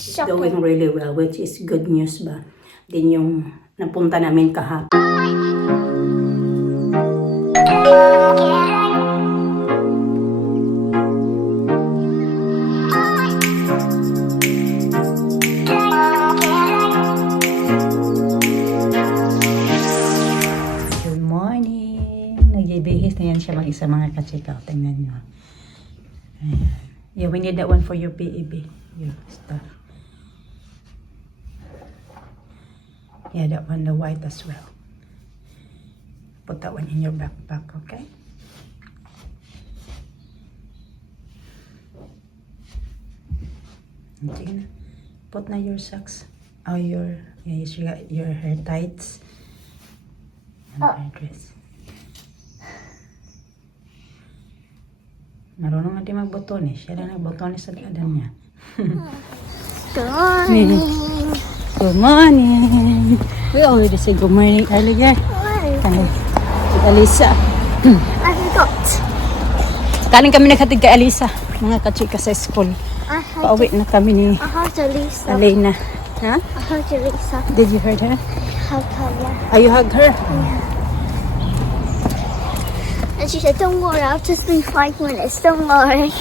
doing really well, which is good news ba? Din yung napunta namin kahapon. Good morning! Nagbibihis na yan siya mag-isa mga kachikaw. Tingnan nyo. Ayan. Yeah, we need that one for your PEB. Your stuff. Yeah, that one, the white as well. Put that one in your backpack, okay? Sige na. Put na your socks. Oh, your hair tights. And your dress. Marunong natin magbotones. Siya lang nagbotones sa dadan niya. Good morning. Good morning. We already said good morning earlier. Kami si Alisa. I forgot. Kaling kami naghatid kay Alisa. Mga kachika sa school. Pauwi na kami ni I heard Lisa. Alena. Ha? I heard Lisa. Did you heard her? Hug her, yeah. Oh, you hugged her? And she said, don't worry, I'll just be 5 minutes, don't worry.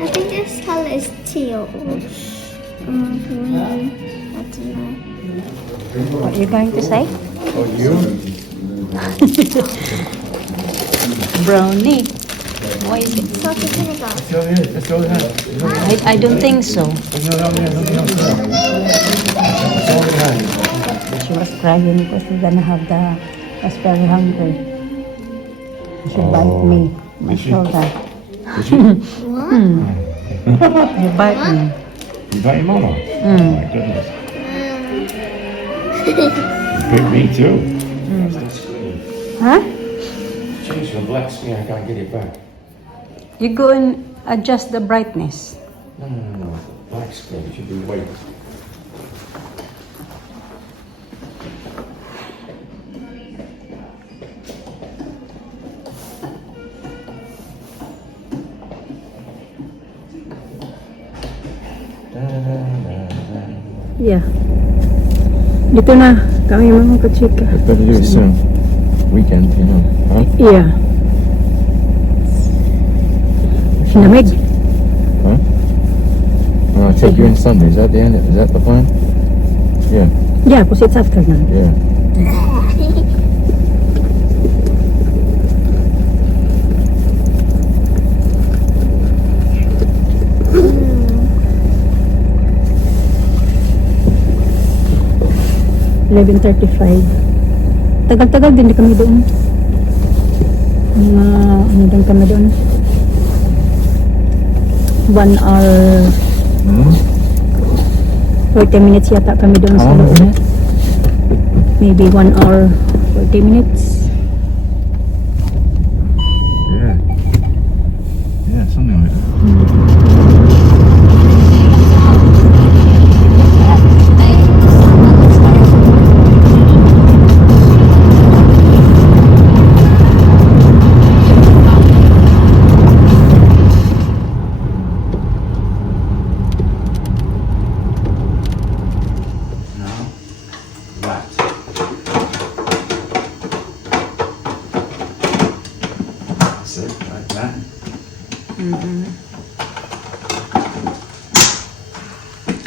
I think this color is teal. Green. I don't know. What are you going to say? Oh, you? Brownie. Why is it? Salt and vinegar. Go ahead. Let's go ahead. I don't think so. Let's go down there. Let's go ahead. She was crying because she's gonna have was very hungry. She bite me, my Did she? shoulder. Did you? What? You bite me. You got your mama? Oh my goodness. You bit me too. Huh? Change from black screen. I can't get it back. You go and adjust the brightness. No. Black screen. It should be white. Yeah. Dito na kami mga kachika. Better do it soon. Weekend, you know. Huh? Yeah. Lamig. Huh? I'll take you in Sunday. Is that the end? Is that the plan? Yeah. Yeah, because it's afternoon. Yeah. Tagal-tagal din kami doon. Mga ano din kami doon. 1 hour 40 minutes yata kami doon sa How long is loob. it? Maybe 1 hour 40 minutes. Yeah. Yeah, something like that.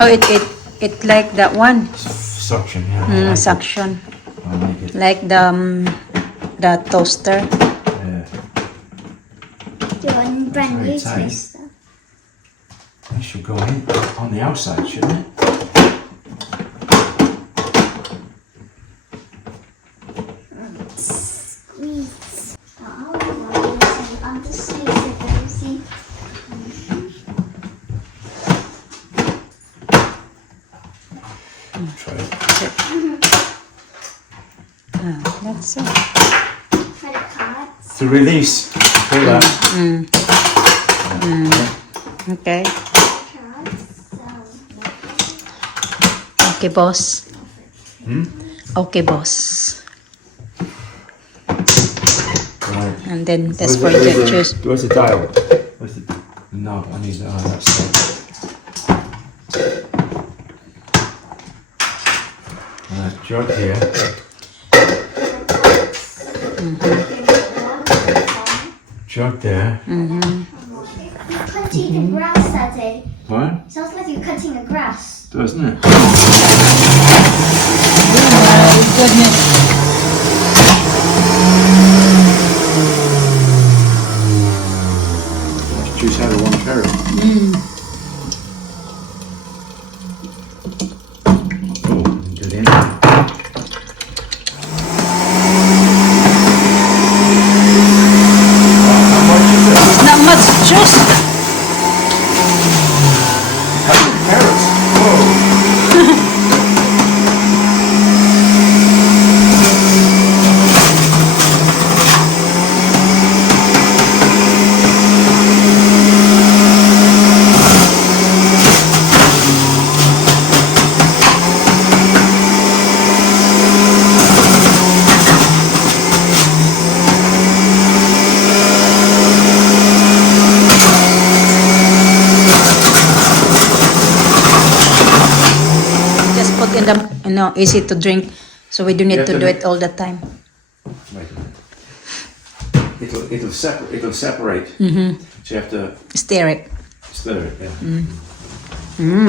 Oh, it like that one. Suction, yeah. Suction. I like it. Like the toaster. Yeah. Do you want brand new Very tight. toaster? That should go in on the outside, shouldn't it? Squeeze. Oh, I'm just squeeze it, see? That's it. Credit cards. To release. Pull that. Okay. Cards. Okay, boss. Hmm? Okay, boss. Right. And then that's for the juice. Where's the dial? Where's the... No, I need the... Oh, that's it. Right, jog here. Jog there. You're cutting the grass, Daddy. What? Sounds like you're cutting the grass. Doesn't it? My goodness. Let's juice out of one carrot. Oh, get in. Not much juice. Carrots. Whoa. Just put in the, easy to drink. So we don't need You have to to do make- it all the time. Wait a minute. It'll separate. So you have to Stir it. stir it. Yeah.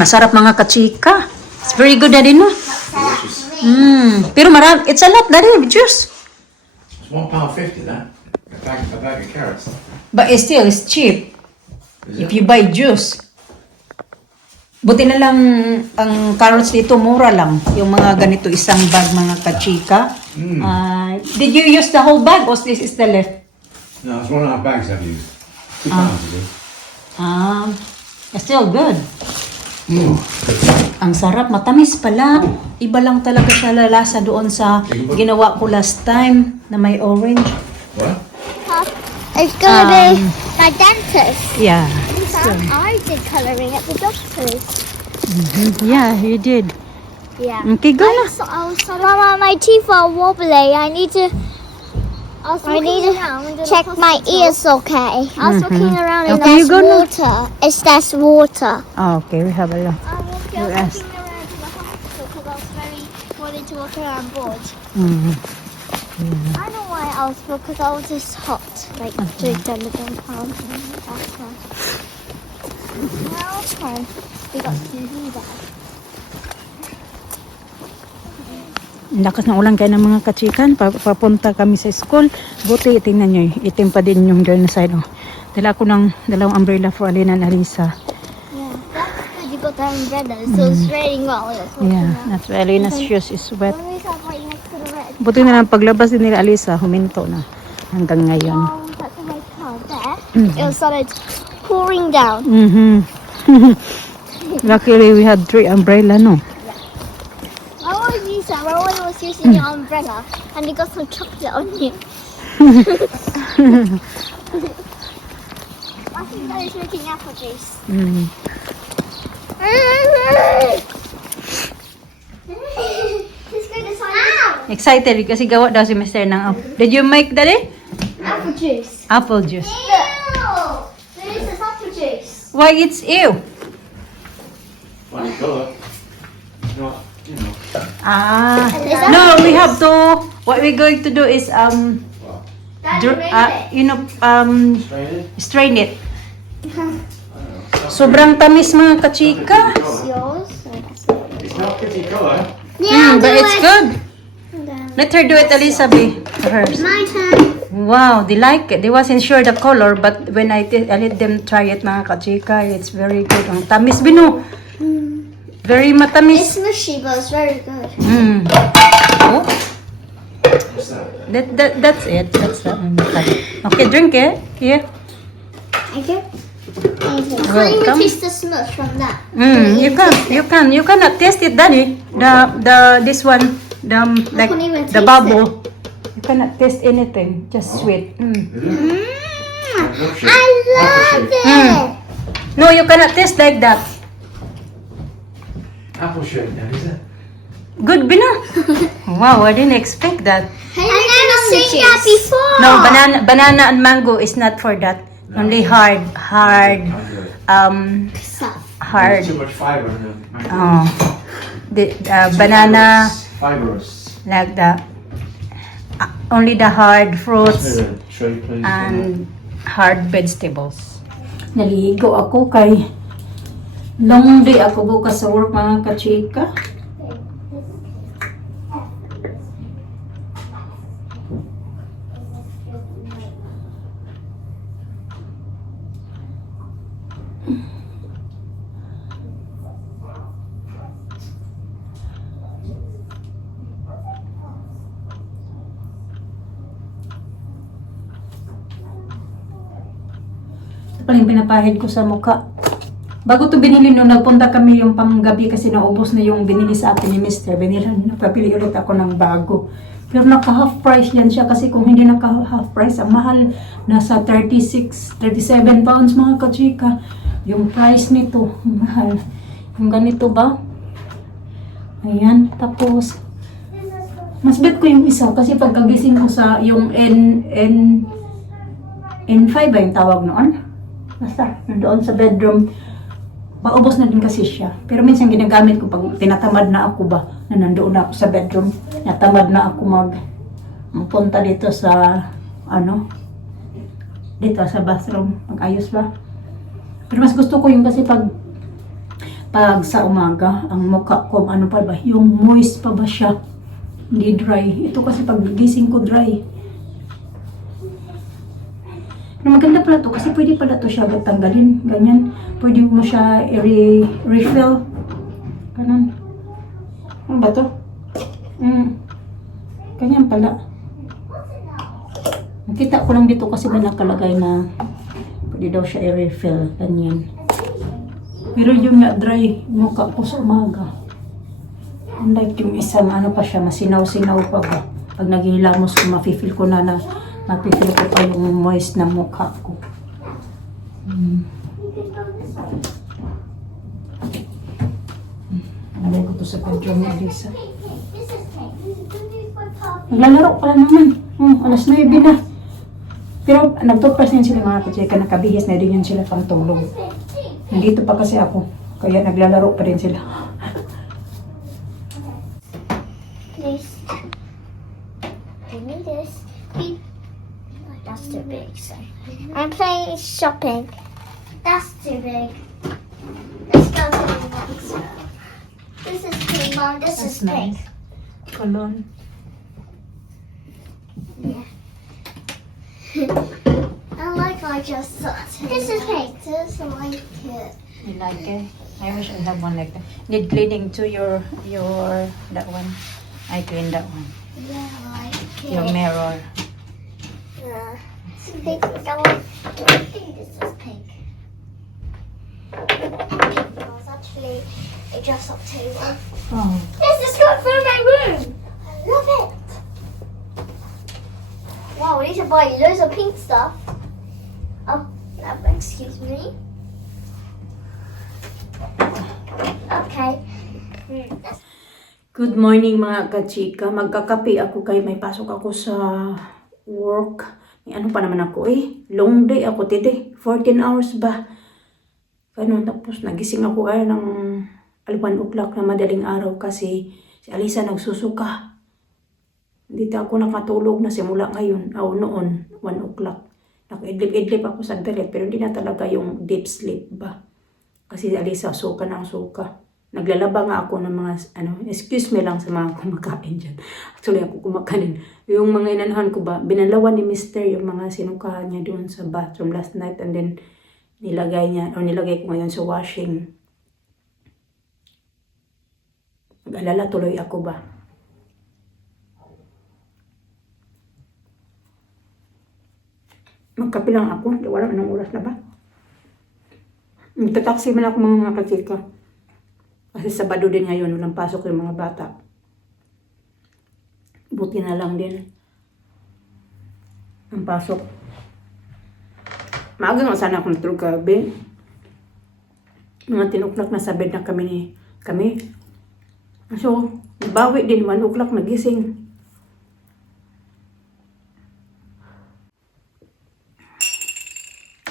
Masarap mga kachika. It's very good, Daddy, no? Delicious. Pero marami, it's a lot, Daddy, juice. It's £1.50 that. A bag of carrots. But still, it's cheap. Is If it? you buy juice. Buti na lang ang carrots dito, mura lang. Yung mga ganito, isang bag, mga kachika. Did you use the whole bag or this is the left? No, it's 1.5 bags I've used. £2 ago. Still good. Ang sarap, matamis pala. Iba lang talaga siya lalasa doon sa ginawa ko last time na may orange. What? It's gonna be my dentist. Yeah. I did colouring at the doctor's. Yeah, you did. Yeah. Okay, go na. Mama, my teeth are wobbly. I need to check my ears, okay? I was looking around and Okay, you there's go now. water. It's that's water. Oh, okay, we have a lot. I was Yes. looking around to the hospital because I was wanting to walk around bored. I know why I was bored because I was just hot, like doing the compound. That's why. Now it's fine. We got TV there. Lakas ng ulan kaya ng mga kachikan. Papunta kami sa school. Buti, tingnan nyo. Itim pa din yung dyan na side. Oh. Dala ko ng dalawang umbrella for Alina and Alisa. Yeah, that's good. You got the umbrella, so it's raining well. Yeah, that's why Alina's shoes is wet. When we got right next to the red. Buti na lang paglabas din nila Alisa, huminto na. Hanggang ngayon. That's my car there. It started pouring down. Luckily, we had 3 umbrella, no? I always use that. My one was using your umbrella, and you got some chocolate on you. I think that is making apple juice. Let's go this one. Excited kasi gawa daw si Mr. ng Did you make that Apple juice. apple juice? Ew! This is apple juice. Why it's ew? Funny colour. Not, you know. No, we have to, what we're going to do is, Daddy Strain it. strain it. Sobrang tamis mga kachika. yours. It's not pretty colour. But it's good. Let her do it, Elizabeth. Hers. My turn. Wow, they like it. They wasn't sure the color, but when I let them try it, mga kachika, it's very good. Ang tamis, Bino. Very It's matamis. mushy, but it's very good. Oh, What's that? that's it. That's that. Okay, drink it. Here. Thank you. Thank you. Welcome. Can you taste the smush from that? You cannot taste it, Daddy. This one, like can't even the taste bubble. You cannot taste anything, just sweet. I love it. No, you cannot taste like that. Apple shake, then, is it? Good, Bina. Wow, I didn't expect that. I've never seen that before. No, banana and mango is not for that. Only hard, hard. Too much fiber in them. Oh, the banana Fibrous. like the only the hard fruits Tray, please. and hard vegetables. Naligo ako kay long day ako bukas sa work mga kachika. Ito pala yung pinapahid ko sa mukha. Bago to binili nung nagpunta kami yung panggabi kasi naubos na yung binili sa akin ni Mr. Napapili ulit ako ng bago. Pero naka half price yan siya kasi kung hindi naka half price, ang mahal nasa 36, 37 pounds mga kachika. Yung price nito, mahal. Yung ganito ba? Ayan, tapos mas bet ko yung isa kasi pagkagising ko sa yung N5 ba yung tawag noon? Basta, nandoon sa bedroom. Paubos na din kasi siya. Pero minsan ginagamit ko pag tinatamad na ako ba, na nandoon na ako sa bedroom. Natamad na ako magpunta dito sa, dito sa bathroom. Mag-ayos ba? Pero mas gusto ko yung kasi pag sa umaga, ang mukha ko, yung moist pa ba siya? Hindi dry. Ito kasi pag gising ko dry. Pero maganda pala to kasi pwede pala to siya tanggalin. Ganyan. Pwede mo siya refill. Ganun. Ano ba to? Ganyan pala. Nakita ko lang dito kasi may nakalagay na pwede daw siya i-refill. Ganyan. Pero yung nga dry mukha ko sa umaga. Unlike yung isang pa siya, masinaw-sinaw pa ba. Pag naghihilamos ko, mafe-feel ko na mapipil ko pa yung moist na mukha ko. Alay ko to sa bedroom ni Elisa. Naglalaro pala naman. Alas 9 na. Pero nagtutpas din sila mga kachika, nakabihis na din yun sila pang tulog. Nandito pa kasi ako. Kaya naglalaro pa din sila. Please. Give me this. Beep. That's too big, so. I'm playing shopping. That's too big. Let's go to the next one. This is pink, Mom. This is pink. Cologne. Yeah. I just thought. This is pink. This I like it. You like it? I wish I have one like that. Need cleaning to your that one. I clean that one. Yeah, I like it. Your mirror. Yeah. It's pink. I think this is pink. It was actually a dress-up table. Oh. This is good for my room. I love it. Wow, we need to buy loads of pink stuff. Oh, excuse me. Okay. Good morning mga kachika. Magkakape ako kay may pasok ako sa work. Ano pa naman ako long day ako today. 14 hours ba? Ganun, tapos nagising ako ng 1 o'clock na madaling araw kasi si Alisa nagsusuka. Dito ako nakatulog na simula ngayon, noon, 1 o'clock. Nakaidlip-idlip ako sa dalit pero hindi na talaga yung deep sleep ba. Kasi si Alisa suka ng suka. Naglalaba nga ako ng mga, excuse me lang sa mga kumakain dyan. Actually ako kumakain. Yung mga inanahan ko ba, binalawan ni Mr. yung mga sinukahan niya doon sa bathroom last night and then nilagay ko ngayon sa washing. Mag-alala tuloy ako ba. Magkape lang ako, wala anong oras na ba? Magta-taxi man ako mga kachika. Kasi Sabado din ngayon, walang pasok yung mga bata. Buti na lang din. Ang pasok. Maaga nga sana akong tulog gabi. Mga 10 o'clock na sa bed na kami. So, bawi din 1 o'clock nagising.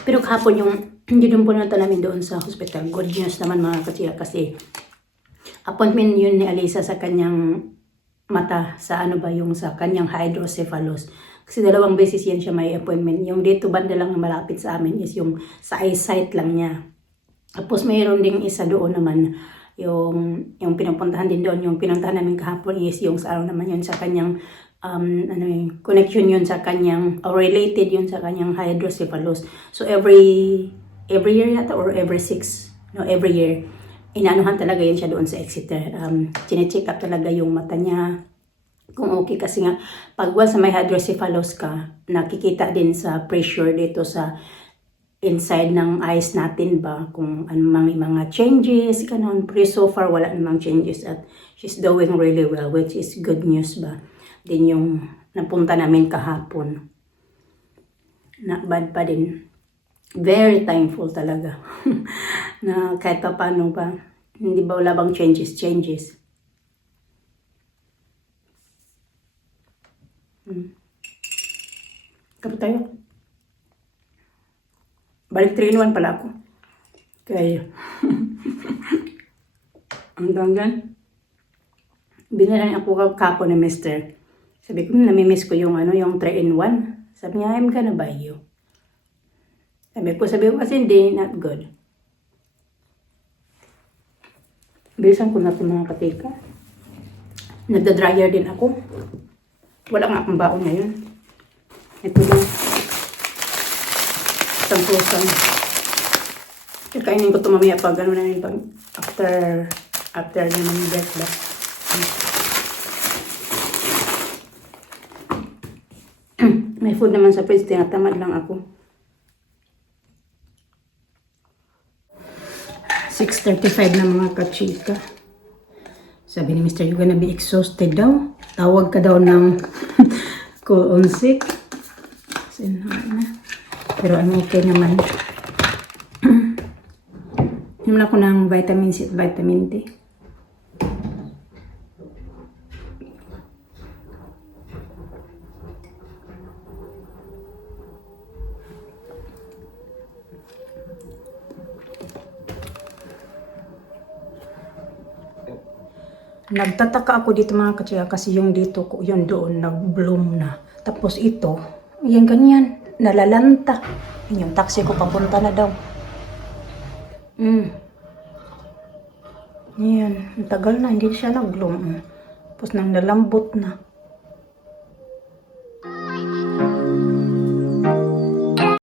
Pero kahapon yung din po natin namin doon sa hospital. Good news naman mga katsiya kasi appointment yun ni Alisa sa kanyang mata sa ano ba yung sa kanyang hydrocephalus. Kasi 2 beses yan siya may appointment. Yung dito banda lang na malapit sa amin is yung sa eyesight lang niya. Tapos mayroon ding isa doon naman yung pinupuntahan din doon. Yung pinuntahan namin kahapon is yung sa ano naman yun sa kanyang connection yun sa kanyang or related yun sa kanyang hydrocephalus. So every year yata or every year inaanuhan talaga yun siya doon sa Exeter. Chine-check up talaga yung mata niya kung okay kasi nga pag sa may hydrocephalus ka nakikita din sa pressure dito sa inside ng eyes natin ba kung anong mga changes kanon. Pero so far wala namang changes at she's doing really well, which is good news ba. Din yung napunta namin kahapon. Not bad pa din. Very thankful talaga. Na kahit pa paano pa. Hindi ba wala bang changes. Kapo tayo. Balik 3-in-1 pala ako. Kaya. Hanggang dyan. Binilan ako kapo ni Mr. Sabi ko, namimiss ko yung yung 3-in-1. Sabi niya, I'm gonna buy you. Sabi ko kasi hindi, not good. Bilisan ko na ito mga katika. Nagda-dryer din ako. Wala nga akong baon ngayon. Ito lang. Isang kusang. Kainin ko ito mamaya pag pag after naman breakfast. May food naman sa fridge, tinatamad lang ako. 6:35 na mga kachika. Sabi ni Mr. you're gonna be exhausted daw. Tawag ka daw ng call on sick. Pero I'm okay naman. Inom ako ng vitamin C at vitamin D. Nagtataka ako dito mga katsaya kasi yung dito ko, yun doon, nag-bloom na. Tapos ito, yan ganyan, nalalanta. Yung taxi ko papunta na daw. Yan, ang tagal na, hindi siya nag-bloom. Tapos nang nalambot na.